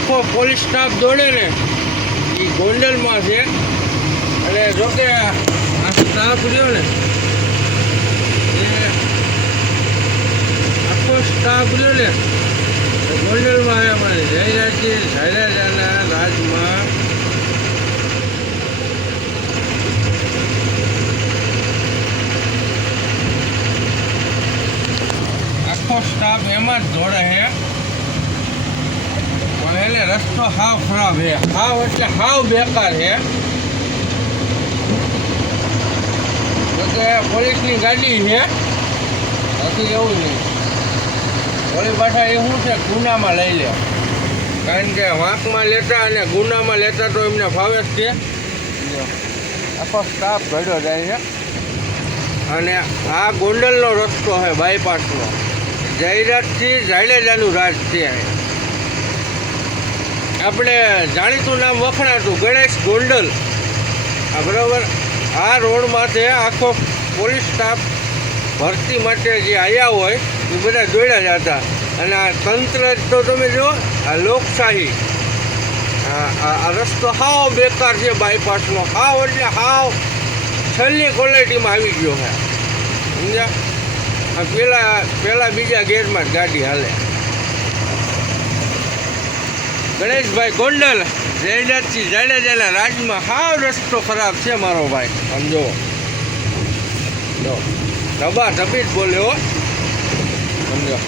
આખો police staff દોડે ને એ ગોંડલમાં છે. અને જોકે આ સ્ટાફ રહ્યો ને એ આખો સ્ટાફ રહ્યો ને ગોંડલમાં છે. પણ જયરાજજી જાડેજાના રાજમાં આખો સ્ટાફ એમાં જ દોડે છે. પણ એટલે રસ્તો હાવ ખરાબ છે, હાવ એટલે હાવ બેકાર છે. જોકે પોલીસની ગાડી છે, નથી એવું નહીં. ઓલી પાછા એ શું છે, ગુનામાં લઈ લે. કારણ કે વાંકમાં લેતા અને ગુનામાં લેતા તો એમને ફાવે જ છે. આખો સ્ટાફ ભેડો જાય છે. અને આ ગોંડલનો રસ્તો છે, બાયપાસનો. જયરાજથી જાડેજાનું રાજ છે. આપણે જાણીતું નામ વખણાતું ગણેશ ગોંડલ. આ બરાબર આ રોડમાંથી આખો પોલીસ સ્ટાફ ભરતી માટે જે આવ્યા હોય એ બધા દોડ્યા જતા. અને આ તંત્ર તો તમે જુઓ, આ લોકશાહી, આ રસ્તો હાવ બેકાર છે બાયપાસનો. હાવ એટલે હાવ છેલ્લી ક્વોલિટીમાં આવી ગયો છે, સમજ્યા. પહેલાં બીજા ગેરમાં જ ગાડી હાલે. ગણેશભાઈ ગોંડલ જયરાજસિંહ જાડેજાના રાજમાં હાવ રસ્તો ખરાબ છે મારો ભાઈ. સમજો જો ધબા ધબી જ બોલ્યો, સમજો.